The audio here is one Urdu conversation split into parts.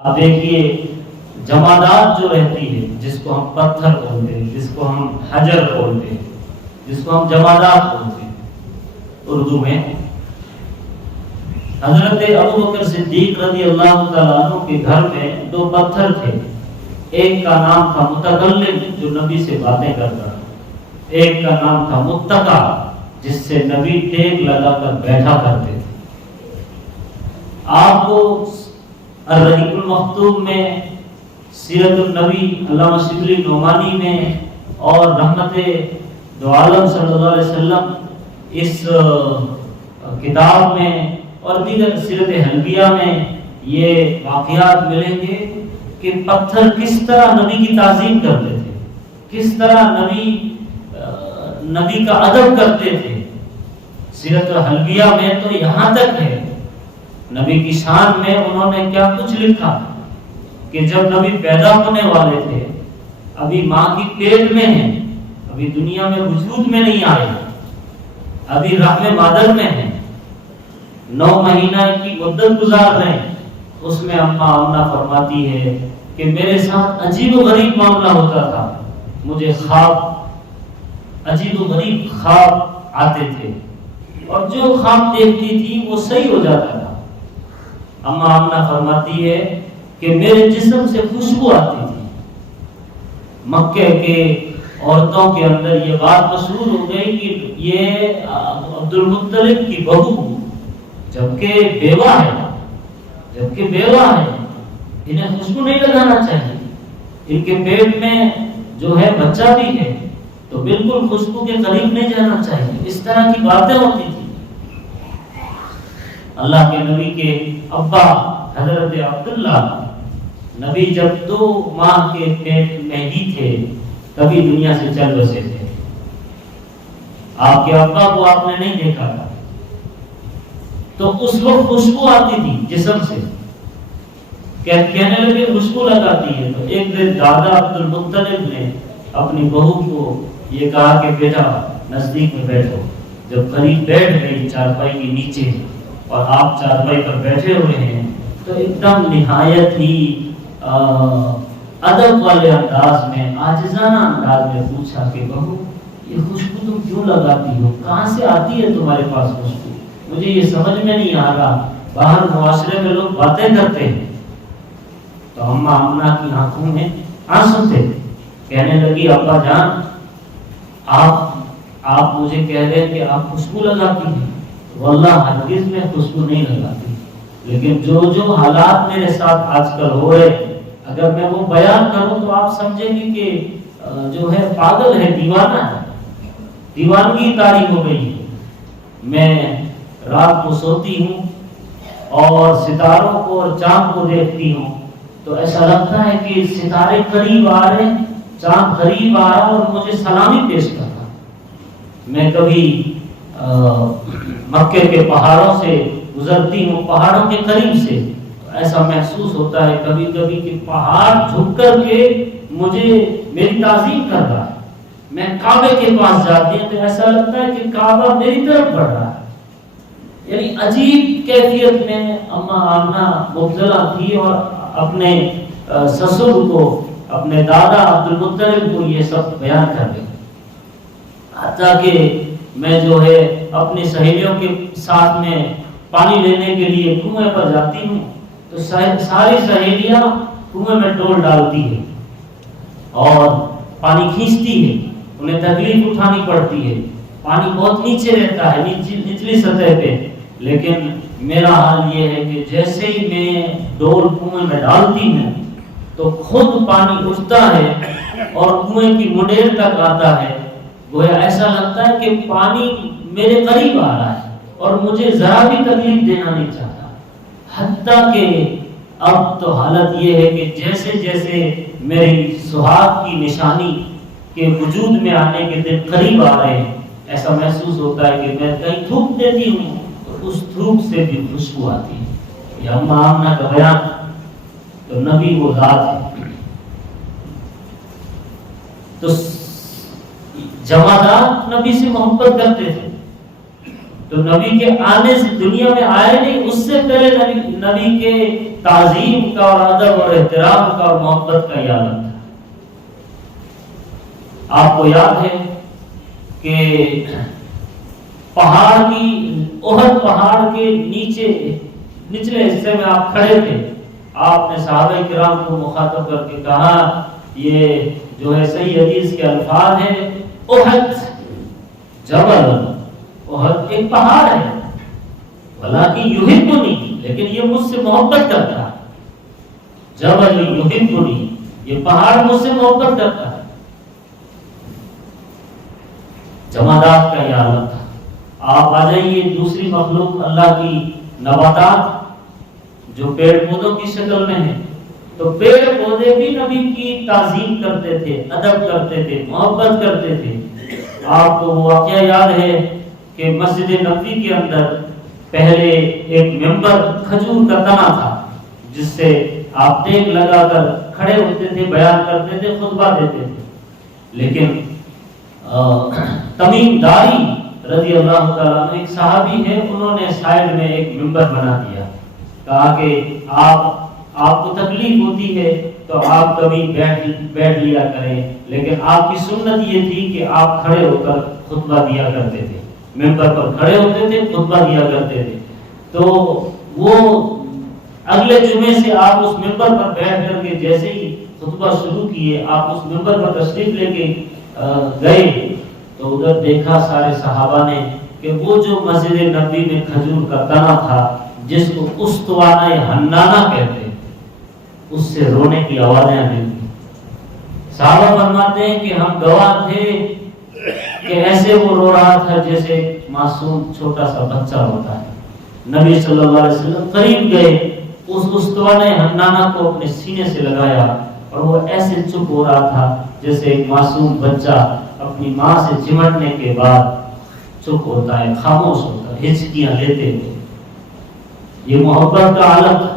آپ دیکھیے جمادات جو رہتی ہے، جس کو ہم پتھر بولتے ہیں، جس کو ہم حجر بولتے ہیں، جس کو ہم جمادات بولتے ہیں اردو میں، حضرت ابوبکر صدیق رضی اللہ تعالیٰ عنہ کے گھر میں دو پتھر تھے. ایک کا نام تھا متکلم جو نبی سے باتیں کرتا، ایک کا نام تھا متقا جس سے نبی ٹیک لگا کر بیٹھا کرتے تھے. آپ کو الرحیق المختوم میں، سیرت النبی علامہ شبلی نعمانی میں اور رحمت دو عالم صلی اللہ علیہ وسلم اس کتاب میں اور دیگر سیرت حنبیہ میں یہ واقعات ملیں گے کہ پتھر کس طرح نبی کی تعظیم کرتے تھے، کس طرح نبی کا ادب کرتے تھے. سیرت حنبیہ میں تو یہاں تک ہے، نبی کی شان میں انہوں نے کیا کچھ لکھا کہ جب نبی پیدا ہونے والے تھے، ابھی ماں کی پیٹ میں ہیں، ابھی دنیا میں وجود میں نہیں آئے، ابھی رحم مادر میں ہیں، 9 مہینہ کی مدت گزار رہے ہیں. اس میں اماں آمنہ فرماتی ہے کہ میرے ساتھ عجیب و غریب معاملہ ہوتا تھا، مجھے عجیب و غریب خواب آتے تھے اور جو خواب دیکھتی تھی وہ صحیح ہو جاتا تھا. اماں آمنہ فرماتی ہے کہ میرے جسم سے خوشبو آتی تھی. مکے کے عورتوں کے اندر یہ بات مشہور ہو گئی کہ یہ عبد المطلب کی بہو جبکہ بیوہ ہے، انہیں خوشبو نہیں لگانا چاہیے، ان کے پیٹ میں جو ہے بچہ بھی ہے تو بالکل خوشبو کے قریب نہیں جانا چاہیے. اس طرح کی باتیں ہوتی تھی. اللہ کے نبی کے ابا حضرت عبداللہ نبی جب 2 ماہ کے پیٹ میں ہی تھے تبھی دنیا سے چل بسے تھے. آپ کے ابا کو آپ نے نہیں دیکھا تھا تو اس وقت خوشبو آتی تھی جسم سے، کہنے لگے خوشبو لگاتی ہے. تو ایک دن دادا عبد المطلب نے اپنی بہو کو یہ کہا کہ بیٹا نزدیک میں بیٹھو. جب قریب بیٹھ گئی چارپائی کے نیچے اور آپ چارپائی پر بیٹھے ہوئے ہیں تو ایک دم نہایت ہی ادب والے انداز میں، عاجزانہ انداز میں پوچھا کہ بہو یہ خوشبو تم کیوں لگاتی ہو، کہاں سے آتی ہے تمہارے پاس خوشبو، مجھے یہ سمجھ میں نہیں آ رہا، باہر معاشرے میں لوگ باتیں کرتے ہیں. تو اماں آمنہ کی آنکھوں میں آنسو تھے. کہنے لگی ابا جان آپ مجھے کہہ رہے ہیں کہ آپ خوشبو لگاتی ہیں، واللہ ہرگز میں خوشبو نہیں لگاتی، لیکن جو حالات میرے ساتھ آج کل ہو رہے اگر میں وہ بیان کروں تو آپ سمجھیں گے کہ جو ہے پاگل ہے، دیوانہ ہے، دیوانگی طاری ہو گئی ہے. میں رات کو سوتی ہوں اور ستاروں کو اور چاند کو دیکھتی ہوں تو ایسا لگتا ہے کہ ستارے قریب آ رہے، چاند قریب آ رہا اور مجھے سلامی پیش کر رہا. میں کبھی مکے کے پہاڑوں سے گزرتی ہوں، پہاڑوں کے قریب سے، تو ایسا محسوس ہوتا ہے کبھی کبھی کہ پہاڑ جھک کر کے مجھے میری تعظیم کر رہا ہے. میں کعبے کے پاس جاتی ہوں تو ایسا لگتا ہے کہ کعبہ میری طرف بڑھ رہا ہے. یعنی عجیب کیفیت میں اماں آمنہ مبتلا تھی اور اپنے سسر کو، اپنے دادا عبد المطلب کو یہ سب بیان کر گئی. حتیٰ کہ میں جو ہے اپنی سہیلیوں کے ساتھ میں پانی لینے کے لیے کنویں پر جاتی ہوں تو ساری سہیلیاں کنویں میں ڈول ڈالتی ہے اور پانی کھینچتی ہے، انہیں تکلیف اٹھانی پڑتی ہے، پانی بہت نیچے رہتا ہے، نچلی سطح پہ. لیکن میرا حال یہ ہے کہ جیسے ہی میں ڈول کنویں میں ڈالتی ہوں تو خود پانی اٹھتا ہے اور کنویں کی منڈیر تک آتا ہے. گویا ایسا لگتا ہے کہ پانی میرے قریب آ رہا ہے اور مجھے ذرا بھی تکلیف دینا نہیں چاہتا. حتیٰ کہ اب تو حالت یہ ہے کہ جیسے جیسے میری سہاگ کی نشانی کے وجود میں آنے کے دن قریب آ رہے ہیں ایسا محسوس ہوتا ہے کہ میں کہیں تھوک دیتی ہوں تو اس تھوک سے بھی خوشبو آتی ہے. یہ اماں آمنہ کا بیان. تو نبی وہ ذات ہے. تو جمادات نبی سے محبت کرتے تھے. تو نبی کے آنے سے دنیا میں آئے نہیں، اس سے پہلے نبی کے تعظیم کا اور ادب اور احترام کا اور محبت کا یہ عالم تھا۔ آپ کو یاد ہے کہ پہاڑ کی احد پہاڑ کے نچلے حصے میں آپ کھڑے تھے، آپ نے صحابہ کرام کو مخاطب کر کے کہا، یہ جو ہے صحیح حدیث کے الفاظ ہیں، احد جبل، احد ایک پہاڑ ہے، ولیکن یحبنی، لیکن یہ مجھ سے محبت کرتا ہے، جبل یحبنی، یہ پہاڑ مجھ سے محبت کرتا ہے۔ جمادات کا یہ عالم تھا۔ آپ آ جائیے دوسری مخلوق اللہ کی، نباتات جو پیڑ پودوں کی شکل میں ہیں، تو پیڑ پودے بھی نبی کی تعظیم کرتے تھے، ادب کرتے تھے، محبت کرتے تھے۔ آپ کو وہ واقعہ یاد ہے کہ مسجد نبوی کے اندر پہلے ایک ممبر کھجور کا تنا تھا، جس سے آپ ٹیک لگا کر کھڑے ہوتے تھے، بیان کرتے تھے، خطبہ دیتے تھے۔ لیکن تمیم داری رضی اللہ تعالیٰ عنہ ایک صحابی ہے، انہوں نے سائڈ میں ایک ممبر بنا دیا، کہا کہ آپ کو تکلیف ہوتی ہے تو آپ کبھی بیٹھ لیا کریں، لیکن آپ کی سنت یہ تھی کہ آپ کھڑے ہو کر خطبہ دیا کرتے تھے، ممبر پر کھڑے ہوتے تھے، خطبہ دیا کرتے تھے۔ تو وہ اگلے جمعے سے آپ اس ممبر پر بیٹھ کر کے جیسے ہی خطبہ شروع کیے، آپ اس ممبر پر تشریف لے کے گئے تو ادھر دیکھا سارے صحابہ نے کہ وہ جو مسجد نبوی میں کھجور کا تنا تھا، جس کو استوانہ حنانہ کہتے ہیں، اس سے رونے کی آوازیں آنے لگی۔ صحابہ فرماتے ہیں کہ ہم گواہ تھے کہ ایسے وہ رو رہا تھا جیسے معصوم چھوٹا سا بچہ ہوتا ہے۔ نبی صلی اللہ علیہ وسلم قریب گئے، اس استوانہ حنانہ کو اپنے سینے سے لگایا اور وہ ایسے چپ ہو رہا تھا جیسے ایک معصوم بچہ اپنی ماں سے چمٹنے کے بعد چپ ہوتا ہے، خاموش ہوتا ہے، ہچکیاں لیتے ہوئے۔ یہ محبت کا عالم تھا،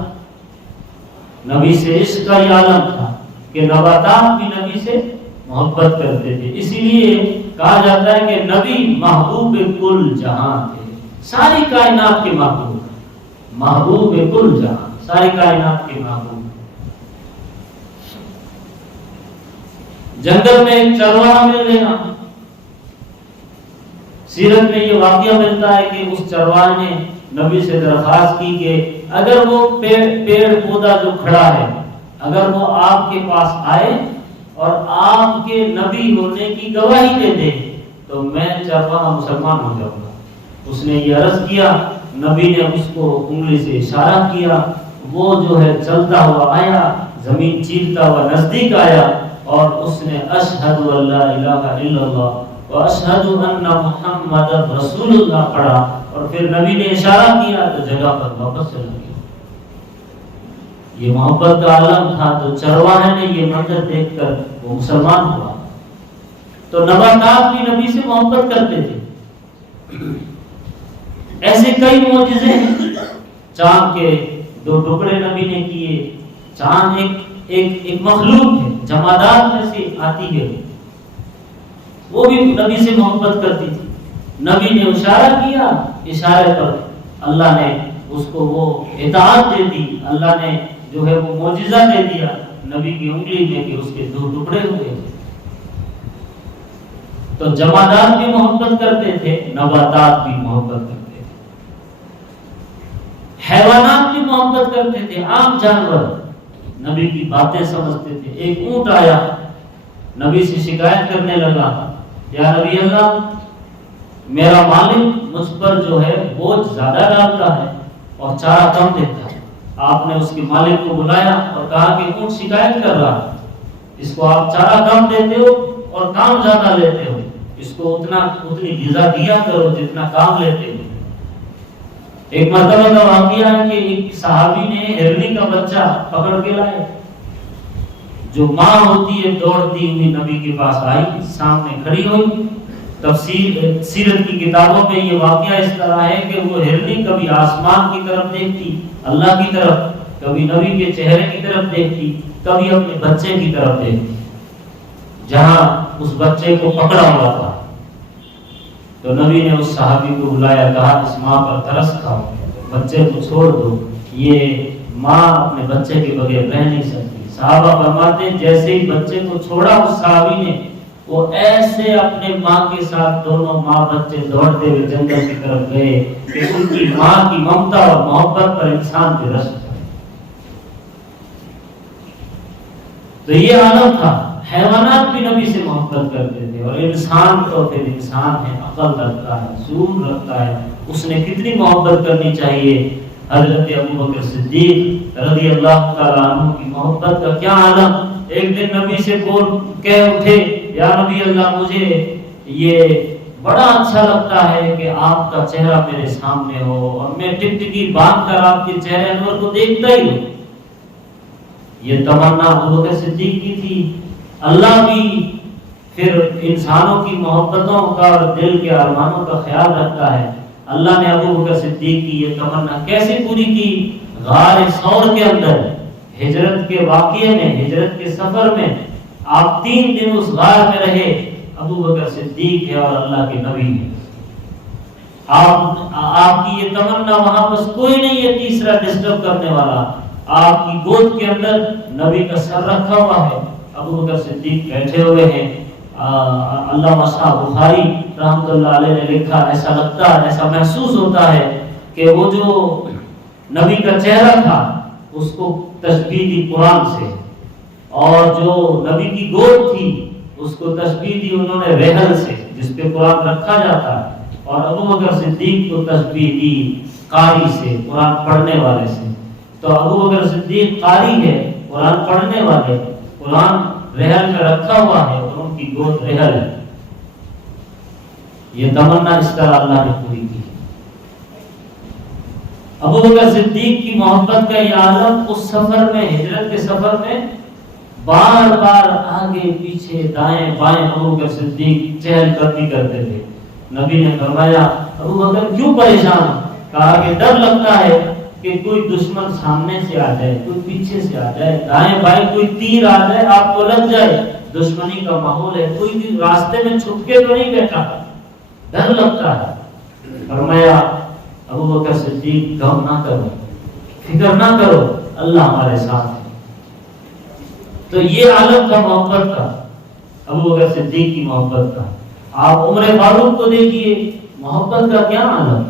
نبی سے عشق کا یہ عالم تھا کہ نباتات بھی نبی سے محبت کرتے تھے۔ اسی لیے کہا جاتا ہے کہ نبی محبوب کل جہاں تھے، ساری کائنات کے محبوب کل جہاں، ساری کائنات کے محبوب۔ جنگل میں ایک چرواہا مل گیا، سیرت میں یہ واقعہ ملتا ہے کہ اس چرواہے نے نبی سے درخواست کی کہ اگر وہ پیڑ پودا جو کھڑا ہے، اگر وہ آپ کے پاس آئے اور آپ کے نبی ہونے کی گواہی دے دے تو میں چرواہا مسلمان ہو جاؤں گا۔ اس نے یہ عرض کیا، نبی نے اس کو انگلی سے اشارہ کیا، وہ جو ہے چلتا ہوا آیا، زمین چیرتا ہوا نزدیک آیا اور اس نے اشہد ان لا الہ الا اللہ واشہد ان محمد رسول اللہ پڑھا، اور پھر نبی نے اشارہ کیا تو جگہ پر واپس چلا گیا۔ یہ محبت کا عالم تھا، تو چرواہے نے یہ منظر دیکھ کر وہ مسلمان ہوا۔ تو نباتات بھی نبی سے محبت کرتے تھے۔ ایسے کئی معجزے ہیں، چاند کے 2 ٹکڑے نبی نے کیے۔ چاند ایک مخلوق ہے، جمادات میں سے آتی ہے، وہ بھی نبی سے محبت کرتی تھی۔ نبی نے اشارہ کیا، اشارے پر اللہ نے اس کو وہ اطاعت دے دی، اللہ نے جو ہے وہ معجزہ دے دیا نبی کی انگلی میں کہ اس کے 2 ٹکڑے ہوئے۔ تو جمادات بھی محبت کرتے تھے، نباتات بھی محبت کرتے تھے، حیوانات بھی محبت کرتے تھے، عام جانور نبی کی باتیں سمجھتے تھے۔ ایک اونٹ آیا، نبی سے شکایت کرنے لگا، یا نبی اللہ، میرا مالک مجھ پر جو ہے بوجھ زیادہ ڈالتا ہے اور چارہ کم دیتا ہے۔ آپ نے اس کے مالک کو بلایا اور کہا کہ اونٹ شکایت کر رہا ہے، اس کو آپ چارہ کم دیتے ہو اور کام زیادہ لیتے ہو، اس کو اتنی غذا دیا کرو جتنا کام لیتے ہو۔ ایک مرتبہ کا واقعہ ہے کہ ایک صحابی نے ہرنی کا بچہ پکڑ کے لائے، جو ماں ہوتی ہے دوڑتی ہوئی نبی کے پاس آئی، سامنے کھڑی ہوئی۔ سیرت کی کتابوں میں یہ واقعہ اس طرح ہے کہ وہ ہرنی کبھی آسمان کی طرف دیکھتی، اللہ کی طرف، کبھی نبی کے چہرے کی طرف دیکھتی، کبھی اپنے بچے کی طرف دیکھتی، جہاں اس بچے کو پکڑا ہوا تھا۔ تو نبی نے اس صحابی کو بلایا، کہا اس ماں پر ترس کھاؤ، بچے کو چھوڑ دو، یہ ماں اپنے بچے کے بغیر رہ نہیں سکتی۔ صحابہ فرماتے ہیں جیسے ہی بچے کو چھوڑا اس صحابی نے، وہ ایسے اپنے ماں کے ساتھ دونوں ماں بچے دوڑتے ہوئے جنگل کی طرف گئے کہ ان کی ماں کی ممتا اور محبت پر انسان پہ رشک تھا۔ تو یہ عالم تھا۔ حیوانات بھی نبی سے محبت کرتے تھے، اور انسان تو پھر انسان ہے، عقل رکھتا ہے، شعور رکھتا ہے، اس نے کتنی محبت کرنی چاہیے۔ حضرت ابوبکر صدیق رضی اللہ تعالیٰ عنہ کی محبت کا کیا عالم۔ ایک دن نبی سے بول کہہ اٹھے، یا نبی اللہ مجھے یہ بڑا اچھا لگتا ہے کہ آپ کا چہرہ میرے سامنے ہو اور میں ٹکٹکی باندھ کر آپ کے چہرے انور کو دیکھتا ہی ہوں۔ یہ تمنا ابوبکر صدیق کی تھی۔ اللہ بھی پھر انسانوں کی محبتوں کا اور دل کے ارمانوں کا خیال رکھتا ہے۔ اللہ نے ابوبکر صدیق کی یہ تمنا کیسے پوری کی؟ غار ثور کے اندر ہجرت کے واقعے میں، ہجرت کے سفر میں آپ 3 دن اس غار میں رہے۔ ابوبکر صدیق ہے اور اللہ کے نبی ہے۔ آپ کی یہ تمنا وہاں بس کوئی نہیں ہے تیسرا ڈسٹرب کرنے والا۔ آپ کی گود کے اندر نبی کا سر رکھا ہوا ہے، ابوبکر صدیق بیٹھے ہوئے ہیں۔ علامہ شاہ بخاری رحمۃ اللہ علیہ نے لکھا، ایسا لگتا ہے، ایسا محسوس ہوتا ہے کہ وہ جو نبی کا چہرہ تھا اس کو تشبیہ دی قرآن سے، اور جو نبی کی گود تھی اس کو تشبیہ دی انہوں نے رحل سے جس پہ قرآن رکھا جاتا ہے، اور ابوبکر صدیق کو تشبیہ دی قاری سے، قرآن پڑھنے والے سے۔ تو ابوبکر صدیق قاری ہے، قرآن پڑھنے والے، قرآن رحل میں رکھا ہوا ہے اور ان کی گود رحل ہے۔ یہ تمنا اس طرح اللہ نے پوری کی۔ ابوبکر صدیق کی محبت کا یہ عالم اس سفر میں، ہجرت کے سفر میں بار بار آگے پیچھے دائیں بائیں ابوبکر صدیق چہل قدمی کرتے تھے۔ نبی نے فرمایا ابوبکر کیوں پریشان؟ کہا کہ ڈر لگتا ہے کہ کوئی دشمن سامنے سے آ جائے، کوئی پیچھے سے آ جائے، دائیں بائیں کوئی تیر آ جائے، آپ کو لگ جائے، دشمنی کا ماحول ہے، کوئی بھی راستے میں چھپ کے تو نہیں بیٹھا، ڈر لگتا ہے۔ فرمایا ابوبکر صدیق غم نہ کرو، فکر نہ کرو، اللہ ہمارے ساتھ ہے۔ تو یہ عالم تھا محبت کا، ابوبکر صدیق کی محبت کا۔ آپ عمر فاروق کو دیکھیے، محبت کا کیا عالم۔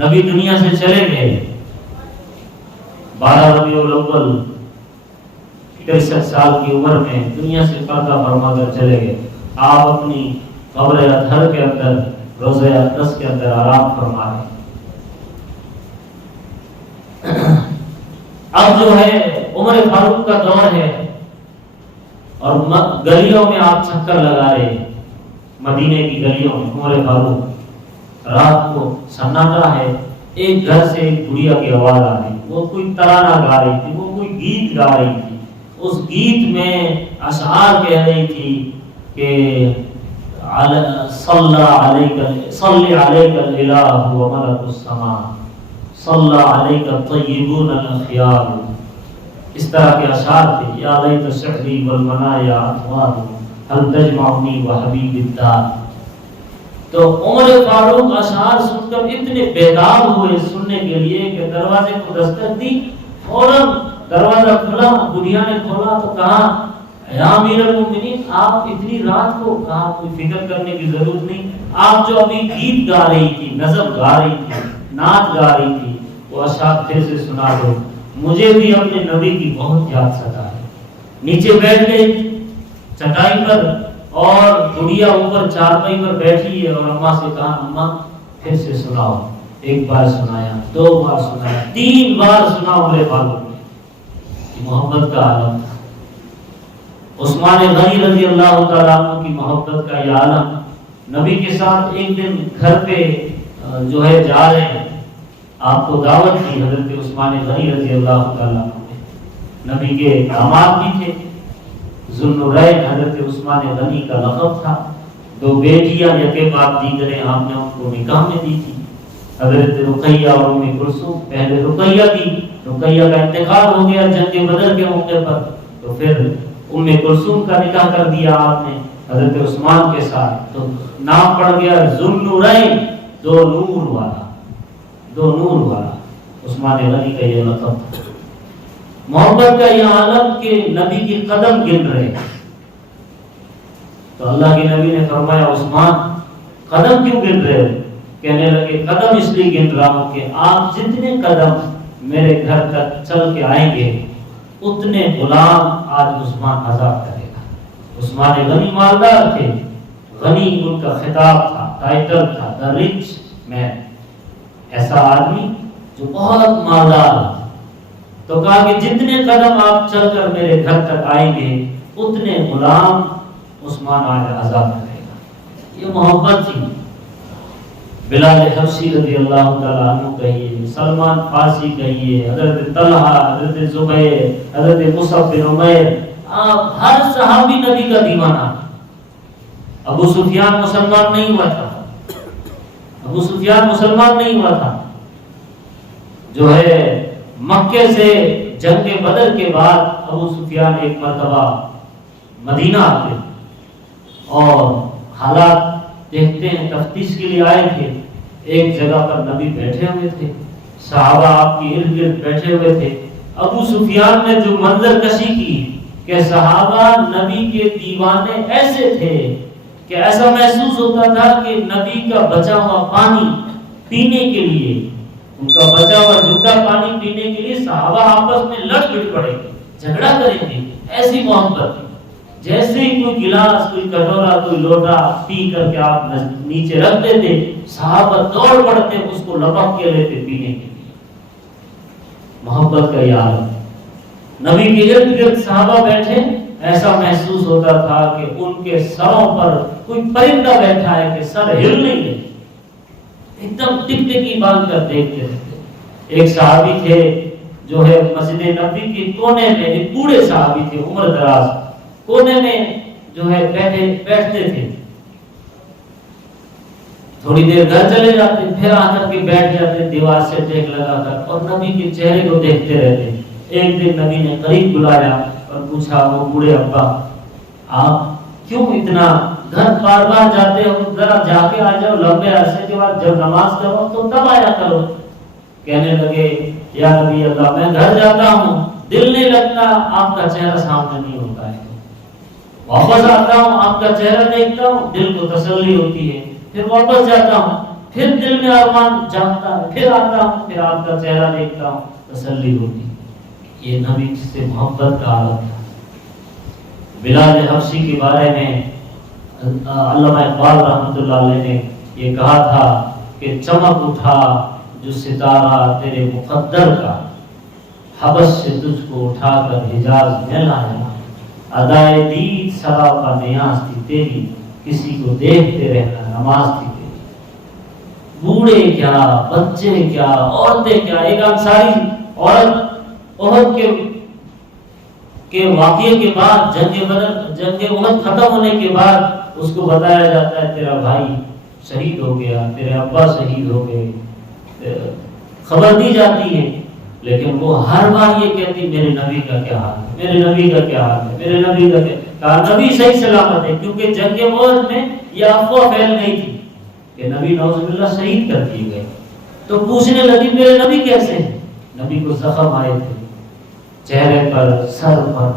نبی دنیا سے چلے گئے 12 ربیع الاول 63 سال کی عمر میں دنیا سے پردہ فرما کر چلے گئے۔ آپ اپنی قبر اطہر کے اندر روضہ اقدس کے اندر آرام فرما رہے۔ اب جو ہے عمر فاروق کا دور ہے اور گلیوں میں آپ چکر لگا رہے ہیں، مدینے کی گلیوں میں عمر فاروق۔ رات کو سناٹا ہے، ایک گھر سے ایک بڑھیا کی آواز آ رہی، وہ کوئی ترانہ گا رہی تھی، وہ کوئی گیت گا رہی تھی۔ اس گیت میں اشعار کہہ رہی تھی کہ صلی علیک الالہ و ملک السماء، صلی علیک الطیبون الاخیار، اس طرح کے اشعار تھے۔ یا لیت شعری والمنایا اطوار، هل تجمعنی وحبیب الدار۔ تو عمر فاروق اشعار سن کر اتنے بیدار ہوئے سننے کے لیے کہ دروازے کو دستک دی، فوراً دروازہ کھلا، بڑھیا نے کھولا تو کہا یا امیر المومنین آپ اتنی رات کو؟ کہا کوئی فکر کرنے کی ضرورت نہیں، آپ جو ابھی گیت گا رہی تھی، نظم گا رہی تھی، نعت گا رہی تھی، وہ اشعار پھر سے سنا دو، مجھے بھی اپنے نبی کی بہت یاد ستا ہے۔ نیچے بیٹھ گئے چٹائی پر، اور گڑیا اوپر چارپائی پر بیٹھی ہے، اور اماں سے کہا اماں پھر سے سناؤ۔ ایک بار سنایا، 2 بار سنایا، 3 بار سنا عمر فاروق نے۔ محبت کا عالم تھا۔ عثمان غنی رضی اللہ تعالیٰ عنہ کی محبت کا یہ عالم۔ نبی کے ساتھ ایک دن گھر پہ جو ہے جا رہے ہیں، آپ کو دعوت دی حضرت عثمان غنی رضی اللہ تعالیٰ عنہ نے۔ نبی کے داماد بھی تھے، ذوالنورین حضرت عثمان غنی کا لقب تھا۔ 2 بیٹیاں یکے بعد دیگرے آپ نے ان کو نکاح میں دی تھی، حضرت رقیہ اور ام کلثوم۔ پہلے رقیہ کی، رقیہ کا انتقال ہو گیا جنگ بدر کے موقع پر، تو پھر ام کلثوم کا نکاح کر دیا آپ نے۔ حضرت عثمان کے ساتھ، تو نام پڑ گیا ذوالنورین، دو نور والا، دو نور والا۔ عثمان غنی کا یہ لقب تھا۔ محبت کا یہ عالم کہ نبی کی قدم گن رہے ہیں، تو اللہ کے نبی نے فرمایا عثمان قدم کیوں گن رہے ہو؟ کہنے لگے قدم اس لیے گن رہا ہوں کہ آپ جتنے قدم میرے گھر تک چل کے آئیں گے اتنے غلام آج عثمان آزاد کرے گا۔ عثمان غنی مالدار تھے، غنی ان کا خطاب تھا، ٹائٹل تھا، دا رچ مین، ایسا آدمی جو بہت مالدار تھا۔ تو کہا کہ جتنے قدم آپ چل کر میرے گھر تک آئیں گے اتنے غلام عثمان آج آزاد کرے گا۔ یہ محبت تھی۔ بلال حبشی رضی اللہ تعالیٰ عنہ کہیے، سلمان فارسی کہیے، حضرت طلحہ، حضرت زبیر، حضرت مصعب بن عمیر، ہر صحابی نبی کا دیوانہ۔ ابو سفیان مسلمان نہیں ہوا تھا، ابو سفیان مسلمان نہیں ہوا تھا، جو ہے مکے سے جنگ بدر کے بعد ابو سفیان ایک مرتبہ مدینہ آتے اور حالات دیکھتے ہیں، تفتیش کے لیے آئے تھے۔ ایک جگہ پر نبی بیٹھے ہوئے تھے، صحابہ آپ کی ارد گرد بیٹھے ہوئے تھے۔ ابو سفیان نے جو منظر کشی کی کہ صحابہ نبی کے دیوانے ایسے تھے کہ ایسا محسوس ہوتا تھا کہ نبی کا بچا ہوا پانی پینے کے لیے، ان کا بچا ہوا جھوٹا پانی پینے کے لیے صحابہ آپس میں لڑ بھڑ پڑے گے، جھگڑا کریں گے، ایسی محبت تھی۔ جیسے ہی کوئی گلاس، کوئی کٹورا، کوئی لوٹا پی کر کے آپ نیچے رکھ دیتے، صحابہ دوڑ پڑتے اس کو لپک کے لیتے پینے کے لیے۔ محبت کا یہ عالم، نبی کے ارد گرد صحابہ بیٹھے، ایسا محسوس ہوتا تھا کہ ان کے سروں پر کوئی پرندہ بیٹھا ہے کہ سر ہل نہیں ہے، ایک دم ٹکٹکی باندھ کر دیکھتے رہتے۔ ایک صحابی تھے جو ہے مسجد نبوی کے کونے میں، ایک بوڑھے صحابی تھے، عمر دراز، کونے میں جو ہے بیٹھتے تھے، تھوڑی دیر گھر چلے جاتے، پھر آ کر کے بیٹھ جاتے دیوار سے ٹیک لگا کر اور نبی کے چہرے کو دیکھتے رہتے۔ ایک دن نبی نے قریب بلایا اور پوچھا، وہ بوڑھے ابا آپ کیوں اتنا گھر بار بار جاتے ہو؟ ذرا جا کے آ جاؤ، لمبے عرصے کے بعد جب نماز کرو تو تب آیا کرو۔ کہنے لگے یا نبی اللہ میں گھر جاتا ہوں، دل نہیں لگتا، آپ کا چہرہ سامنے نہیں ہوتا ہے، واپس آتا ہوں آپ کا چہرہ دیکھتا ہوں، دل کو تسلی ہوتی ہے، پھر واپس جاتا ہوں، پھر دل میں ارمان جاگتا ہے، پھر آتا ہوں، پھر آپ کا چہرہ دیکھتا ہوں، تسلی ہوتی ہے۔ یہ نبی سے محبت کا عالم تھا۔ بلال حبشی کے بارے میں علامہ اقبال رحمۃ اللہ علیہ نے یہ کہا تھا کہ چمک اٹھا جو ستارہ تیرے مقدر کا، حبش سے تجھ کو اٹھا کر حجاز میں لایا، ادائے دید سرا کا نیاز تھی تیری، کسی کو دیکھتے رہنا نماز تھی تیری۔ بوڑھے کیا، بچے کیا، عورتیں کیا، ایک انصاری عورت احد کے واقعے کے بعد، جنگ احد ختم ہونے کے بعد اس کو بتایا جاتا ہے تیرا بھائی شہید ہو گیا، تیرے ابا شہید ہو گئے، خبر دی جاتی ہے، لیکن وہ ہر بار یہ کہتی میرے نبی کا کیا حال ہے، میرے نبی کا کیا حال ہے، میرے نبی کا کیا، کہا نبی صحیح سلامت ہے، کیونکہ جنگ احد میں یہ افواہ پھیل گئی تھی کہ نبی نعوذ باللہ شہید کر دیے گئے۔ تو پوچھنے لگی میرے نبی کیسے ہیں؟ نبی کو زخم آئے تھے چہرے پر، سر پر،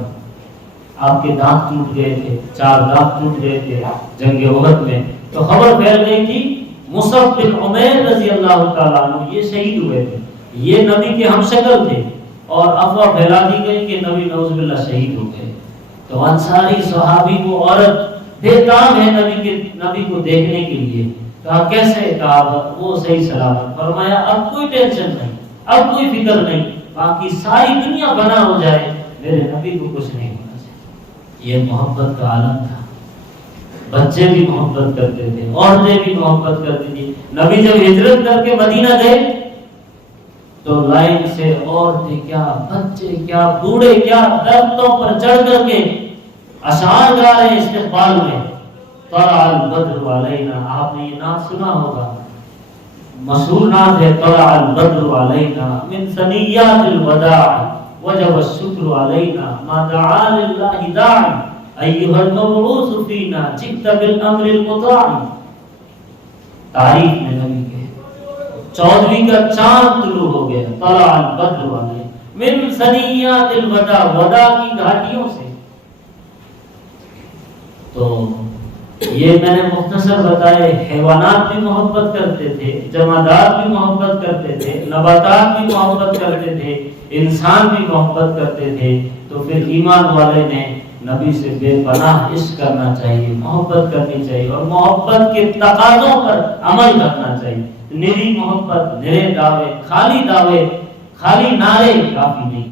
آپ کے دانت ٹوٹ گئے تھے، 4 دانت ٹوٹ گئے تھے جنگ احد میں۔ تو خبر پھیل گئی تھی مصعب بن عمیر رضی اللہ تعالیٰ عنہ یہ شہید ہوئے تھے، یہ نبی کے ہم شکل تھے، اور افواہ پھیلا دی گئی کہ نبی نعوذ باللہ شہید ہو گئے۔ تو انصاری صحابی وہ عورت بے تاب ہے نبی کو دیکھنے کے لیے، کہا کیسے؟ کہا وہ صحیح سلامت۔ فرمایا اب کوئی ٹینشن نہیں، اب کوئی فکر نہیں، باقی ساری دنیا بنا ہو جائے میرے نبی کو کچھ نہیں ہونا چاہیے۔ یہ محبت کا عالم تھا۔ بچے بھی محبت کرتے تھے، عورتیں بھی محبت کرتی تھی۔ نبی جب ہجرت کر کے مدینہ گئے تو لائن سے عورتیں کیا، بچے کیا، بوڑھے کیا، درختوں پر چڑھ کر کے اشعار گا رہے استقبال میں۔ طلع البدر علینا، آپ نے یہ نعت سنا ہوگا، مشہور نعت ہے، طلع البدر علینا من ثنیات الوداع وجب الشکر علینا ما دعا للہ داع، ایھا المبعوث فینا جئت بالامر المطاع، تاریخ میں نبی کے 14ویں کا چاند طلوع ہو گیا، طلع البدر علیہ من ثنیات الوداع، وداع کی گھاٹیوں سے۔ تو یہ میں نے مختصر بتائے، حیوانات بھی محبت کرتے تھے، جمادات بھی محبت کرتے تھے، نباتات بھی محبت کرتے تھے، انسان بھی محبت کرتے تھے۔ تو پھر ایمان والے نے نبی سے بے پناہ عشق کرنا چاہیے، محبت کرنی چاہیے، اور محبت کے تقاضوں پر عمل کرنا چاہیے۔ نری محبت، نرے دعوے، خالی نعرے کافی نہیں۔